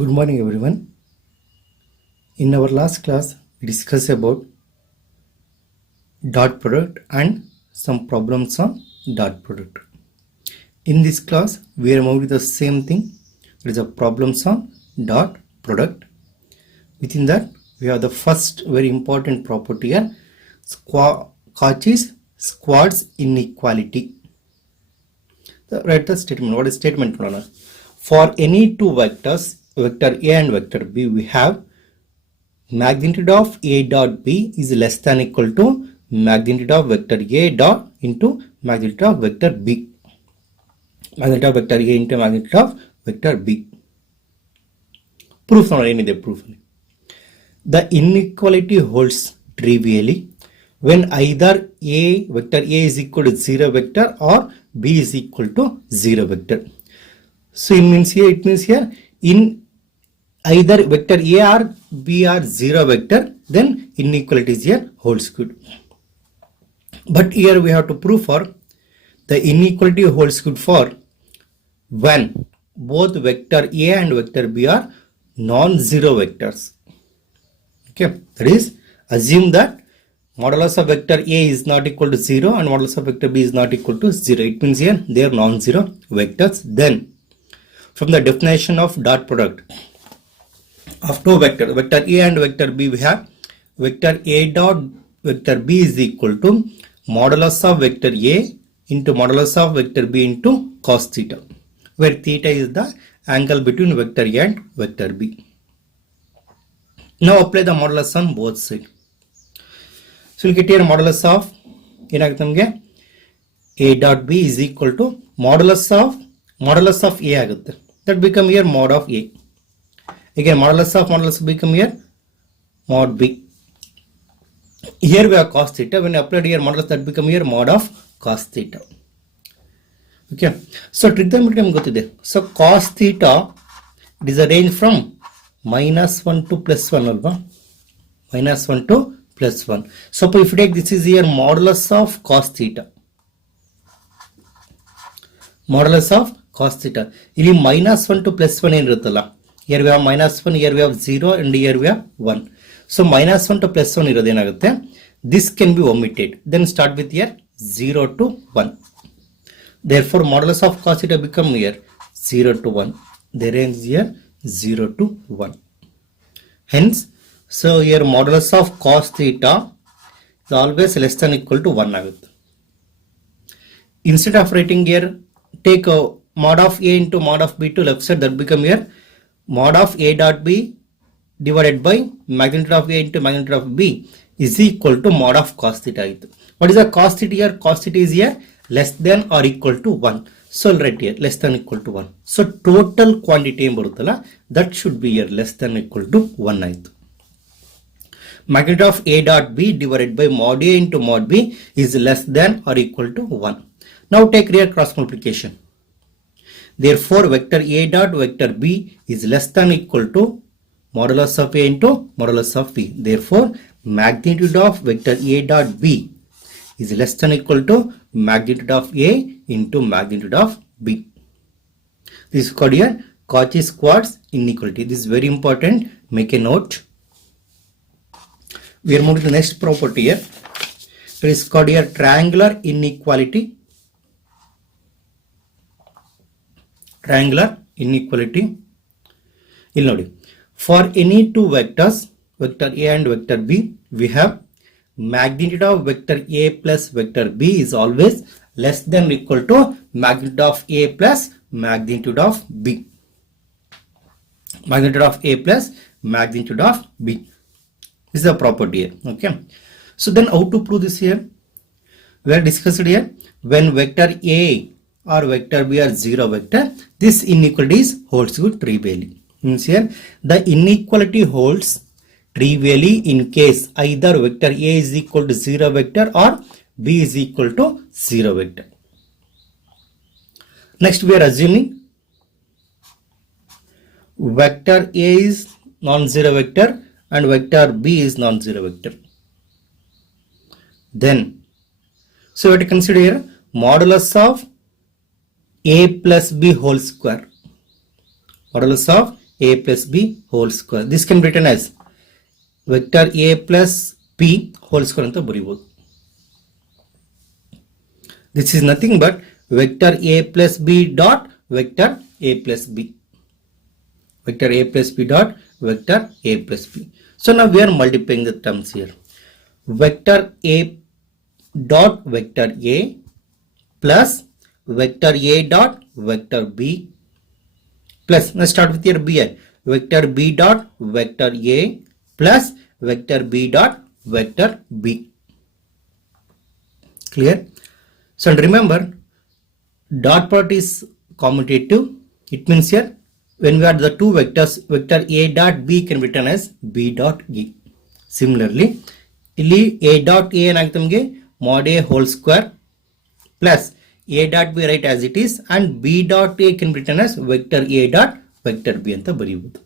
Good morning everyone. In our last class we discussed about dot product and some problems on dot product. In this class we are moving the same thing, that is the problems on dot product. Within that we have the first very important property here, Cauchy's squares inequality. Write the statement. What is statement? For any two vectors, vector A and vector B, we have magnitude of A dot B is less than equal to magnitude of vector A dot into magnitude of vector B. Magnitude of vector A into magnitude of vector B. Proof or any proof. The inequality holds trivially when either vector A is equal to 0 vector or B is equal to 0 vector. So it means here in either vector A or B are 0 vector, then inequality is here holds good. But here we have to prove for the inequality holds good for when both vector A and vector B are non-zero vectors. Okay, that is, assume that modulus of vector A is not equal to 0 and modulus of vector B is not equal to 0. It means here they are non-zero vectors. Then from the definition of dot product of two vectors, vector A and vector B, we have vector A dot vector B is equal to modulus of vector A into modulus of vector B into cos theta, where theta is the angle between vector A and vector B. Now apply the modulus on both sides. So we'll get here modulus of A dot B is equal to modulus of A agutte. That become here mod of A. Again modulus become here mod B. Here we have cos theta. When you apply here modulus, that become here mod of cos theta. Okay. So trigonometry gottide. So cos theta, it is a range from -1 to +1 alva. -1 to +1. So if you take this is here modulus of cos theta. Modulus of cos theta. ಇಲ್ಲಿ -1 to +1 ಏನಿರುತ್ತಲ್ಲ. Here we have -1, here we have 0 and here we have 1. So -1 to +1 ಇರೋದೇನಾಗುತ್ತೆ. This can be omitted. Then start with here 0 to 1. Therefore modulus of cos theta become here 0 to 1. The range here 0 to 1. Hence, so here modulus of cos theta is always less than equal to 1 ಆಗುತ್ತೆ. Instead of writing here, take a mod of A into mod of B to left side, that become here mod of A dot B divided by magnitude of A into magnitude of B is equal to mod of cos theta. What is the cos theta here? Cos theta is here less than or equal to 1. So I'll write here less than equal to 1. So total quantity that should be here less than equal to 1. Magnitude of A dot B divided by mod A into mod B is less than or equal to 1. Now take real cross multiplication. Therefore vector A dot vector B is less than equal to modulus of A into modulus of B. Therefore magnitude of vector A dot B is less than equal to magnitude of A into magnitude of B. This is called here Cauchy squares inequality. This is very important. Make a note. We are moving to the next property here. It is called here triangular inequality. Triangular inequality. For any two vectors, vector A and vector B, we have magnitude of vector A plus vector B is always less than or equal to magnitude of A plus magnitude of B. Magnitude of A plus magnitude of B. This is a property here. Okay. So then how to prove this here? We have discussed here when vector A or vector B are 0 vector, this inequality holds good trivially. Means here the inequality holds trivially in case either vector A is equal to 0 vector or B is equal to 0 vector. Next we are assuming vector A is non-zero vector and vector B is non-zero vector. Then so we have to consider here modulus of A plus B whole square. Modulus of a plus b whole square. This can be written as vector a plus b whole square anta ಬರಿಬಹುದು. This is nothing but vector a plus b dot vector a plus b. Vector a plus b dot vector a plus b. So now we are multiplying the terms here. Vector a dot vector a plus vector a dot vector b plus, let's start with your b, vector b dot vector a plus vector b dot vector b. Clear? So remember, dot product is commutative. It means here when we add the two vectors, vector a dot b can be written as b dot e. Similarly, ಇಲ್ಲಿ a dot a ಏನಾಗುತ್ತೆ ನಮಗೆ mod a whole square plus a dot b right as it is and b dot a can be written as vector a dot vector b ಅಂತ ಬರೆಯಬಹುದು.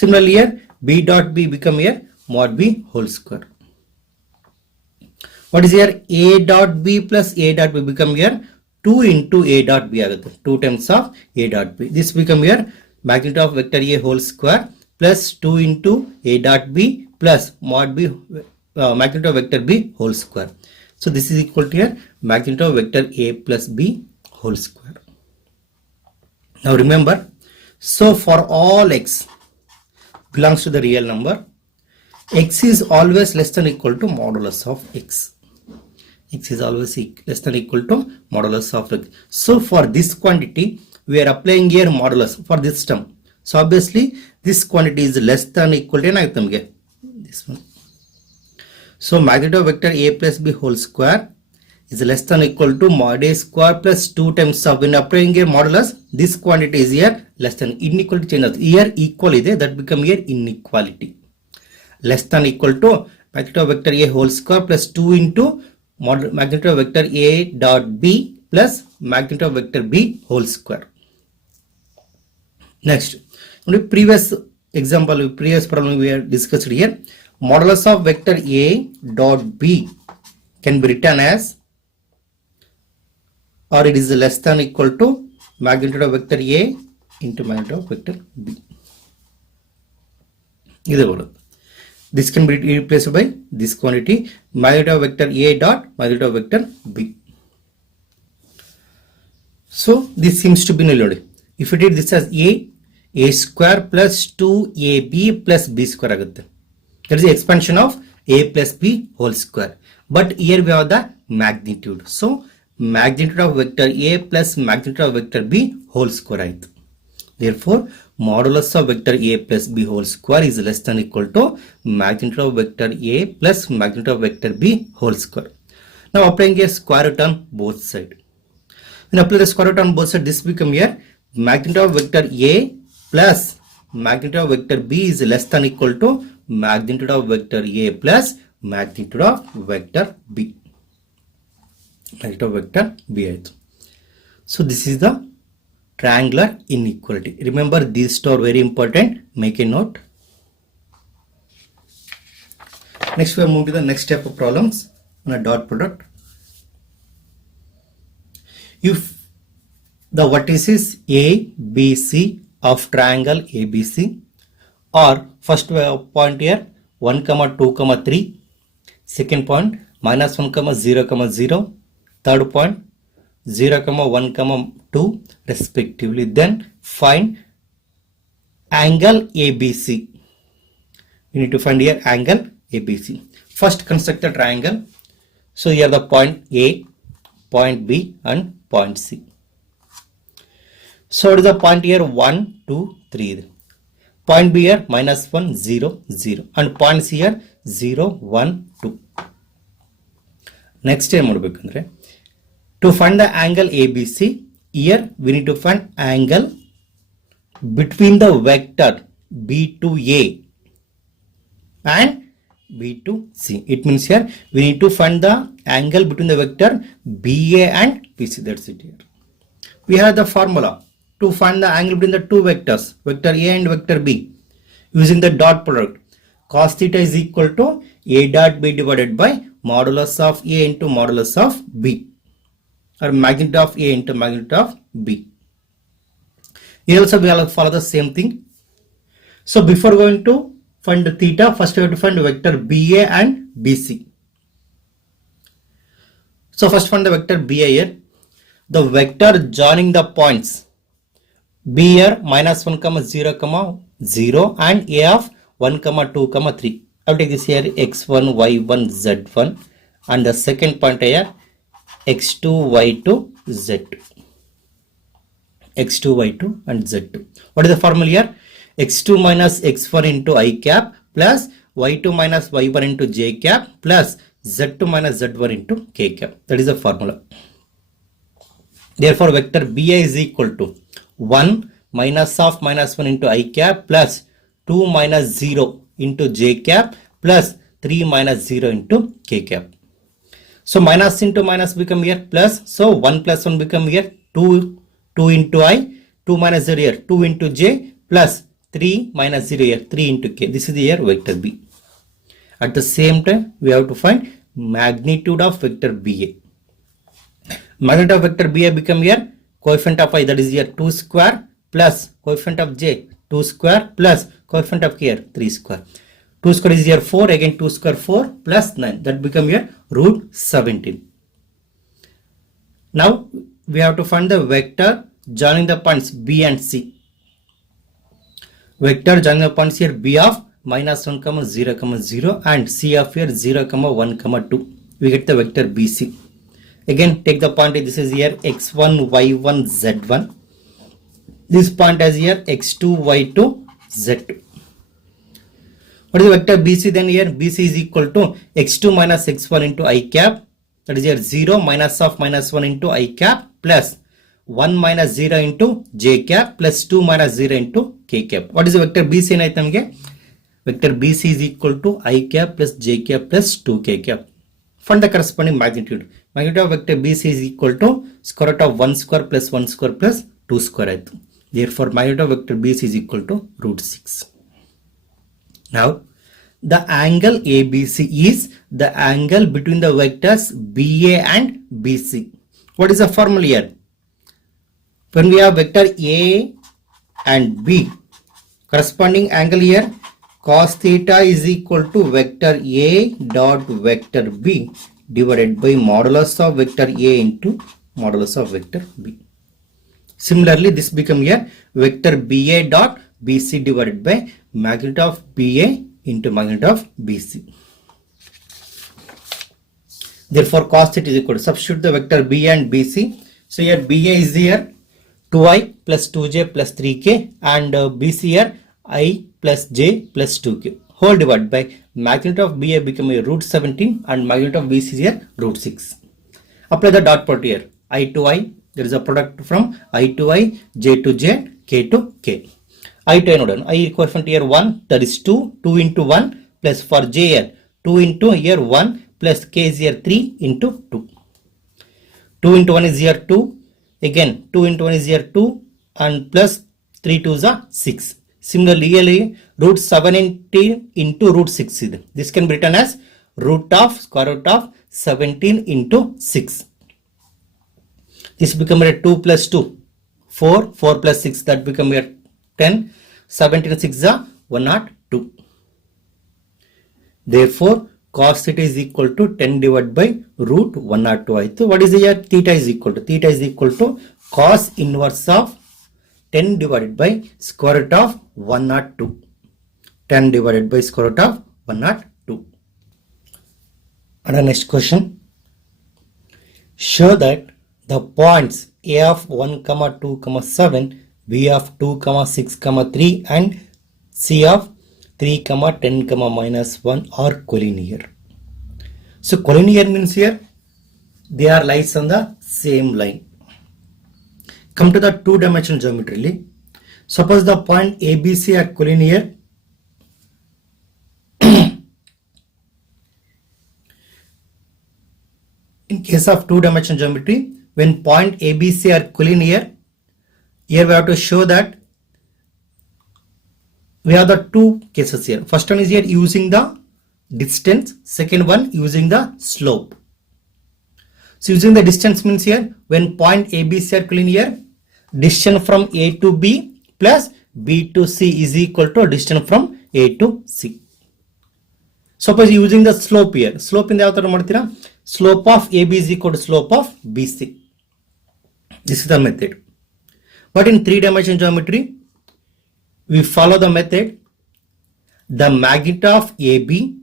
Similarly here b dot b become here mod b whole square. What is here a dot b plus a dot b become here 2 into a dot b ಆಗುತ್ತೆ 2 times of a dot b. This become here magnitude of vector a whole square plus 2 into a dot b plus mod b magnitude of vector b whole square. So this is equal to here magnitude of vector a plus b whole square. Now remember, so for all x belongs to the real number, x is always less than equal to modulus of x. X is always less than equal to modulus of x. So for this quantity, we are applying here modulus for this term. So obviously this quantity is less than equal to this one. So magnitude of vector a plus b whole square is less than equal to mod a square plus 2 times of, when applying here modulus, this quantity is here less than, inequality changes. Here equal is that become here inequality. Less than equal to magnitude of vector a whole square plus 2 into magnitude of vector a dot b plus magnitude of vector b whole square. Next, on the previous example, previous problem we have discussed here, modulus of vector a dot b can be written as, or it is less than equal to magnitude of vector a into magnitude of vector b. This can be replaced by this quantity magnitude of vector a dot magnitude of vector b. So this seems to be null. If we did this as a square plus 2ab plus b square agutte. That is the expansion of a plus b whole square. But here we have the magnitude. So magnitude of vector a plus magnitude of vector b whole square ಆಯಿತು. Therefore, modulus of vector a plus b whole square is less than equal to magnitude of vector a plus magnitude of vector b whole square. Now applying a square root on both sides. When apply the square root on both sides, this become here magnitude of vector a plus magnitude of vector b is less than equal to magnitude of vector a plus magnitude of vector b. Magnitude of vector b ಆಯಿತು. So this is the triangular inequality. Remember these two are very important. Make a note. Next we are moving to the next type of problems on a dot product. If the vertices A, B, C of triangle ABC or first point here 1, 2, 3, second point -1, 0, 0, third point 0, 1, 2 respectively, then find angle ABC. We need to find here angle ABC. First construct a triangle. So here the point A, point B and point C. So what is the point here 1, 2, 3. Point B here -1, 0, 0 and point C here 0, 1, 2. Next time to find the angle ABC, here we need to find angle between the vector B to A and B to C. It means here we need to find the angle between the vector BA and BC. That's it here. We have the formula to find the angle between the two vectors, vector A and vector B, using the dot product. Cos theta is equal to A dot B divided by modulus of A into modulus of B, or magnitude of A into magnitude of B. Here also we will follow the same thing. So before going to find the theta, first we have to find vector BA and BC. So first find the vector BA here. The vector joining the points B here -1, 0, 0 and A of 1, 2, 3. I will take this here x1, y1, z1 and the second point here x2, y2, z2. x2, y2 and z2. What is the formula here? x2 minus x1 into I cap plus y2 minus y1 into j cap plus z2 minus z1 into k cap. That is the formula. Therefore, vector BA is equal to 1 minus of -1 into I cap plus 2 minus 0 into j cap plus 3 minus 0 into k cap. So minus into minus become here plus. So 1 plus 1 become here 2 into I, 2 minus 0 here 2 into j plus 3 minus 0 here 3 into k. This is the here vector B. At the same time, we have to find magnitude of vector BA. Magnitude of vector BA become here coefficient of I, that is here 2 square plus coefficient of j 2 square plus coefficient of k here 3 square. 2 square is here 4, again 2 square 4 plus 9, that become here root 17. Now we have to find the vector joining the points B and C. Vector joining the points here B of -1, 0, 0 and C of here 0, 1, 2. We get the vector BC. Again take the point, this is here x1, y1, z1. This point is here x2, y2, z2. What is the vector BC then? Here BC is equal to x2 minus x1 into I cap, that is here 0 minus of -1 into I cap plus 1 minus 0 into j cap plus 2 minus 0 into k cap. What is the vector BC in item? Vector BC is equal to I cap plus j cap plus 2k cap. Find the corresponding magnitude. Magnitude of vector BC is equal to square root of 1 square plus 1 square plus 2 square. Therefore, magnitude of vector BC is equal to root 6. Now, the angle ABC is the angle between the vectors BA and BC. What is the formula here? When we have vector A and B, corresponding angle here cos theta is equal to vector A dot vector B divided by modulus of vector A into modulus of vector B. Similarly, this become here vector BA dot BC divided by magnitude of BA into magnitude of BC. Therefore, cos theta is equal to, substitute the vector BA and BC. So here BA is here 2i plus 2j plus 3k and BC here I plus j plus 2k whole divided by magnitude of BA become a root 17 and magnitude of BC is here root 6. Apply the dot product here. I to I, there is a product from I to I, j to j, k to k. I to I node. I coefficient here 1, that is 2, 2 into 1 plus for j here 2 into here 1 plus k is here 3 into 2. 2 into 1 is here 2, again 2 into 1 is here 2 and plus 3 2s are 6. Similarly, root 17 into root 6 is. This can be written as root of square root of 17 into 6. This become a 2 plus 2, 4, 4 plus 6, that become a 10, 17 6 is 102. Therefore, cos theta is equal to 10 divided by root 102. So what is the here? Theta is equal to? Theta is equal to cos inverse of 10 divided by square root of 102. 10 divided by square root of 102. And the next question. Show that the points A of 1, 2, 7, B of 2, 6, 3 and C of 3, 10, -1 are collinear. So collinear means here they are lies on the same line. Come to the two-dimensional geometry. Suppose the point ABC are collinear. In case of two-dimensional geometry, when point ABC are collinear, here we have to show that we have the two cases here. First one is here using the distance, second one using the slope. So using the distance means here when point ABC are collinear, distance from A to B plus B to C is equal to distance from A to C. Suppose using the slope here, slope in the slope of AB is equal to slope of BC. This is the method. But in 3-dimensional geometry, we follow the method the magnitude of AB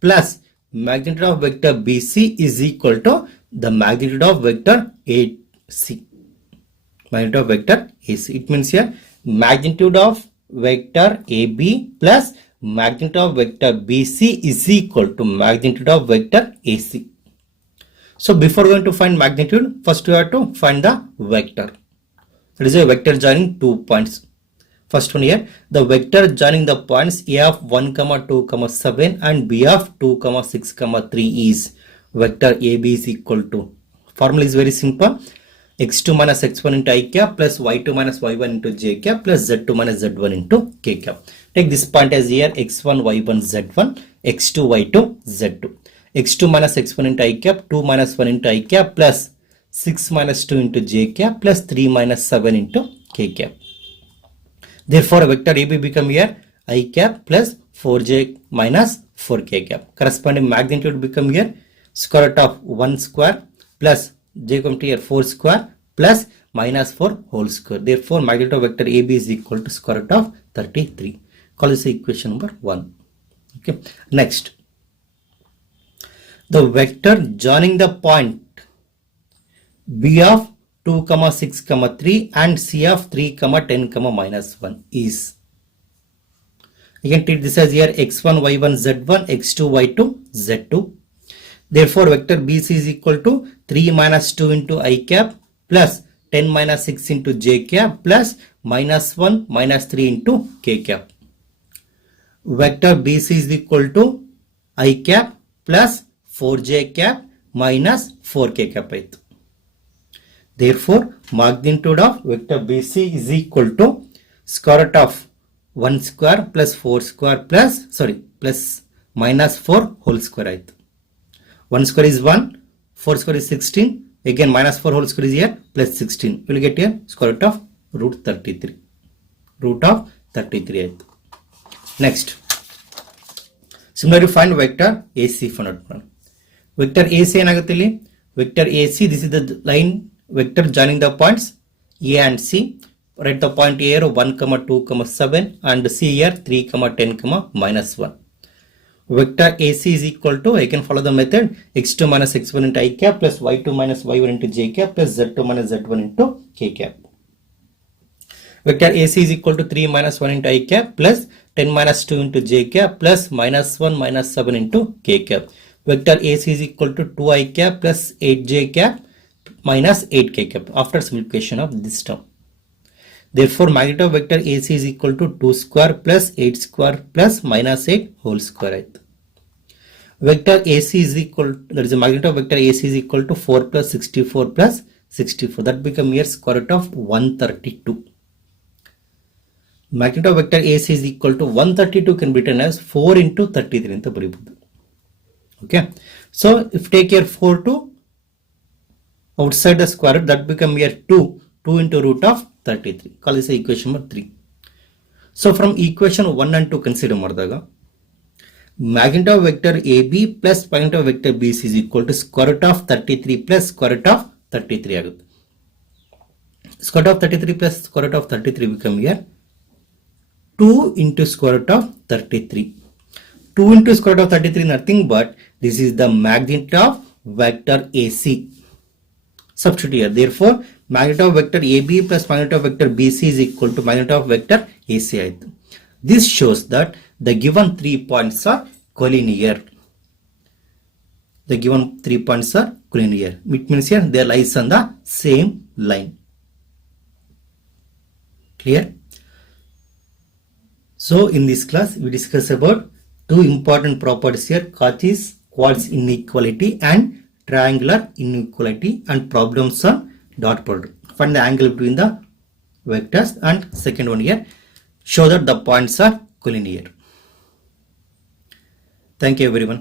plus magnitude of vector BC is equal to the magnitude of vector AC. Magnitude of vector AC. It means here magnitude of vector AB plus magnitude of vector BC is equal to magnitude of vector AC. So before going to find magnitude, first we have to find the vector. That is a vector joining 2 points. First one here, the vector joining the points A of 1, 2, 7 and B of 2, 6, 3 is vector AB is equal to, formula is very simple, x2 minus x1 into I cap plus y2 minus y1 into j cap plus z2 minus z1 into k cap. Take this point as here x1, y1, z1, x2, y2, z2. x2 minus x1 into I cap, 2 minus 1 into I cap plus 6 minus 2 into j cap plus 3 minus 7 into k cap. Therefore, vector AB become here I cap plus 4j minus 4k cap. Corresponding magnitude become here square root of 1 square plus j come to here 4 square plus minus 4 whole square. Therefore, magnitude of vector AB is equal to square root of 33. Call this equation number 1. Okay. Next, the vector joining the point B of 2, 6, 3 and C of 3, 10, minus 1 is. You can treat this as here x1, y1, z1, x2, y2, z2. Therefore, vector BC is equal to 3 minus 2 into I cap plus 10 minus 6 into j cap plus minus 1 minus 3 into k cap. Vector BC is equal to I cap plus 4j cap minus 4k cap. Therefore, magnitude of vector BC is equal to square root of 1 square plus 4 square plus minus 4 whole square. 1 square is 1, 4 square is 16, again minus 4 whole square is here plus 16. We will get here square root of root 33. Root of 33. Next, similarly find vector AC. Vector AC ಏನಾಗುತ್ತೆ? Vector AC, this is the line vector joining the points A and C. Write the point here 1, 2, 7 and C here 3, 10, minus 1. Vector AC is equal to, I can follow the method x2 minus x1 into I cap plus y2 minus y1 into j cap plus z2 minus z1 into k cap. Vector AC is equal to 3 minus 1 into I cap plus 10 minus 2 into j cap plus minus 1 minus 7 into k cap. Vector AC is equal to 2 I cap plus 8 j cap minus 8 k cap after simplification of this term. Therefore, magnitude of vector AC is equal to 2 square plus 8 square plus minus 8 whole square. Vector AC is equal, that is the magnitude of vector AC is equal to 4 plus 64 plus 64. That become here square root of 132. Magnitude of vector AC is equal to 132 can be written as 4 into 33 ಅಂತ ಬರೆಯಬಹುದು. Okay. So, if take here 4 to outside the square root, that become here 2 into root of 33. Call this equation number 3. So, from equation 1 and 2 consider ಮಾಡಿದಾಗ magnitude of vector AB plus magnitude of vector BC is equal to square root of 33 plus square root of 33 ಆಗುತ್ತೆ. Square root of 33 plus square root of 33 become here 2 into square root of 33. 2 into square root of 33 nothing but this is the magnitude of vector AC. Substitute here. Therefore, magnitude of vector AB plus magnitude of vector BC is equal to magnitude of vector AC. This shows that the given 3 points are collinear. The given 3 points are collinear. It means here they lies on the same line. Clear? So, in this class, we discuss about two important properties here, Cauchy's quartz inequality and triangular inequality, and problems on dot product. Find the angle between the vectors, and second one here, show that the points are collinear. Thank you everyone.